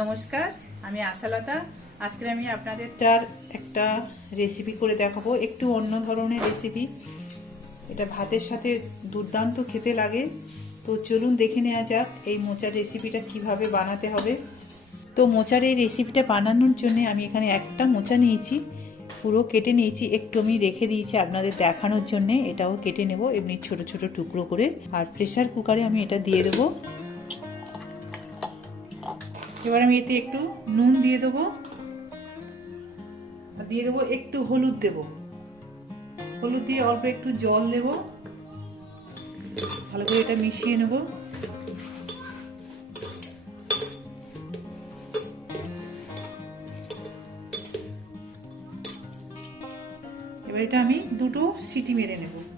নমস্কার, আমি আশালতা। আজকে আমি আপনাদের চার একটা রেসিপি করে দেখাবো, একটু অন্য ধরনের রেসিপি এটা ভাতের সাথে দুর্দান্ত খেতে লাগে। তো চলুন দেখে নেওয়া যাক এই মোচার রেসিপিটা কীভাবে বানাতে হবে। তো মোচার এই রেসিপিটা বানানোর জন্য আমি এখানে একটা মোচা নিয়েছি, পুরো কেটে নিয়েছি। একটু আমি রেখে দিয়েছি আপনাদের দেখানোর জন্য, এটাও কেটে নেব। এমনি ছোট ছোট টুকরো করে। আর প্রেসার কুকারে আমি এটা দিয়ে দেবো। এবার আমি এতে একটু নুন দিয়ে দেবো। আর দিয়ে দেবো একটু হলুদ দেব। হলুদ দিয়ে অল্প একটু জল দেব। ভালো করে এটা মিশিয়ে নেব। এবার এটা আমি দুটো সিটি মেরে নেব।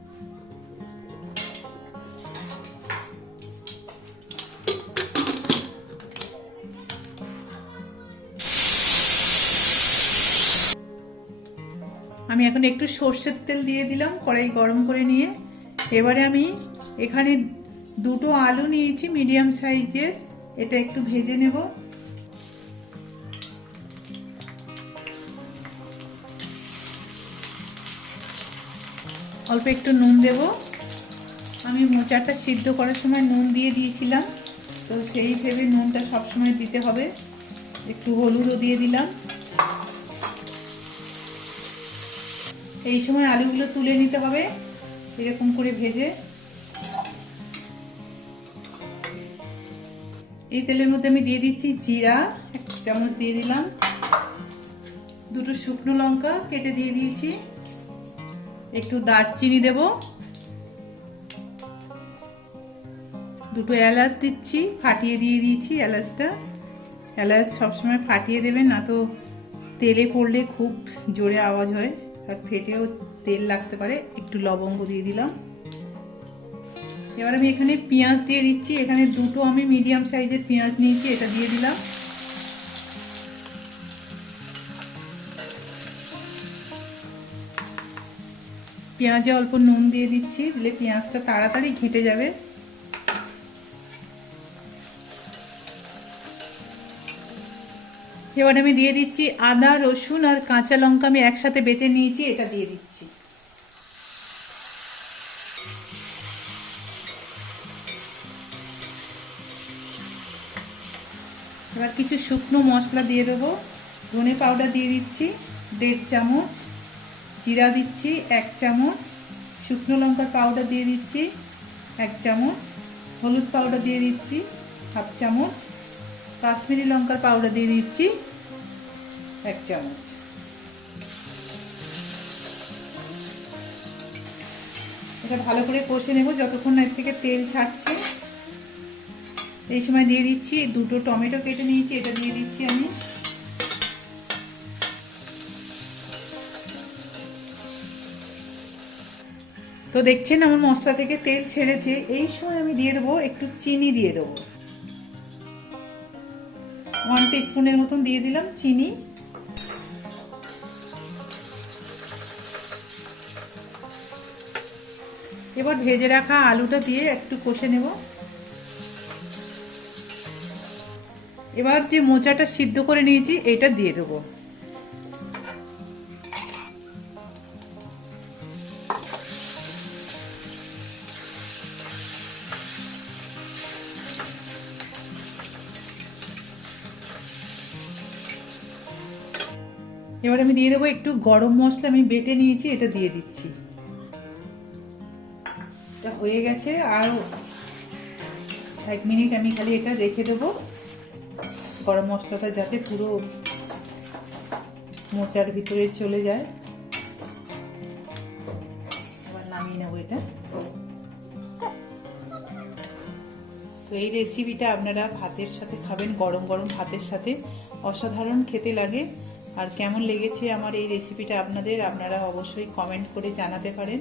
আমি এখন একটু সর্ষের তেল দিয়ে দিলাম, কড়াই গরম করে নিয়ে। এবারে আমি এখানে দুটো আলু নিয়েছি, মিডিয়াম সাইজের। এটা একটু ভেজে নেব। অল্প একটু নুন দেব। আমি মোচাটা সিদ্ধ করার সময় নুন দিয়ে দিয়েছিলাম। তো সেই হিসেবে নুনটা সবসময় দিতে হবে। একটু হলুদও দিয়ে দিলাম। এই সময় আলুগুলো তুলে নিতে হবে, এরকম করে ভেজে। এই তেলের মধ্যে আমি দিয়ে দিচ্ছি জিরা, এক চামচ দিয়ে দিলাম। দুটো শুকনো লঙ্কা কেটে দিয়ে দিয়েছি। একটু দারচিনি দেব। দুটো এলাচ দিচ্ছি, ফাটিয়ে দিয়ে দিয়েছি এলাচটা। এলাচ সবসময় ফাটিয়ে দেবেন, না তো তেলে পড়লে খুব জোরে আওয়াজ হয়। আর ফেটেও তেল লাগতে পারে, একটু লবঙ্গ দিয়ে দিলাম। এবার আমি এখানে পেঁয়াজ দিয়ে দিচ্ছি। এখানে দুটো আমি মিডিয়াম সাইজের পেঁয়াজ নিয়েছি, এটা দিয়ে দিলাম। পেঁয়াজে অল্প নুন দিয়ে দিচ্ছি, দিলে পেঁয়াজটা তাড়াতাড়ি ঘেটে যাবে। এবার আমি দিয়ে দিচ্ছি আদা, রসুন আর কাঁচা লঙ্কা আমি একসাথে বেটে নিয়েছি, এটা দিয়ে দিচ্ছি। এবার কিছু শুকনো মশলা দিয়ে দেবো। ধনে পাউডার দিয়ে দিচ্ছি, দেড় চামচ। জিরা দিচ্ছি, এক চামচ। শুকনো লঙ্কার পাউডার দিয়ে দিচ্ছি, এক চামচ। হলুদ পাউডার দিয়ে দিচ্ছি, হাফ চামচ। কাশ্মীরি লঙ্কার পাউডার দিয়ে দিচ্ছি এক চামচ। এটা ভালো করে কষে নেব, যতক্ষণ না এর থেকে তেল ছাড়ছে। এই সময় দিয়ে দিচ্ছি দুটো টমেটো কেটে নিয়েছি, এটা দিয়ে দিচ্ছি আমি। তো দেখছেন আমার মশলা থেকে তেল ছেড়েছে, এই সময় আমি দিয়ে দেবো একটু চিনি দিয়ে দেবো। ওয়ান স্পুনের মতন দিয়ে দিলাম চিনি। এবার ভেজে রাখা আলুটা দিয়ে একটু কষে নেব। এবার যে মোচাটা সিদ্ধ করে নিয়েছি, এটা দিয়ে দেবো। এবার আমি দিয়ে দেবো একটু গরম মশলা, আমি বেটে নিয়েছি, এটা দিয়ে দিচ্ছি। এটা হয়ে গেছে, আর এক মিনিট আমি খালি এটা রেখে দেবো। গরম মশলাটা যাতে পুরো মোচার ভিতরে চলে যায়। আবার নামিয়ে নেব এটা। তো এই রেসিপিটা আপনারা ভাতের সাথে খাবেন, গরম গরম ভাতের সাথে। অসাধারণ খেতে লাগে। আর কেমন লেগেছে আমার এই রেসিপিটা আপনাদের, আপনারা অবশ্যই কমেন্ট করে জানাতে পারেন।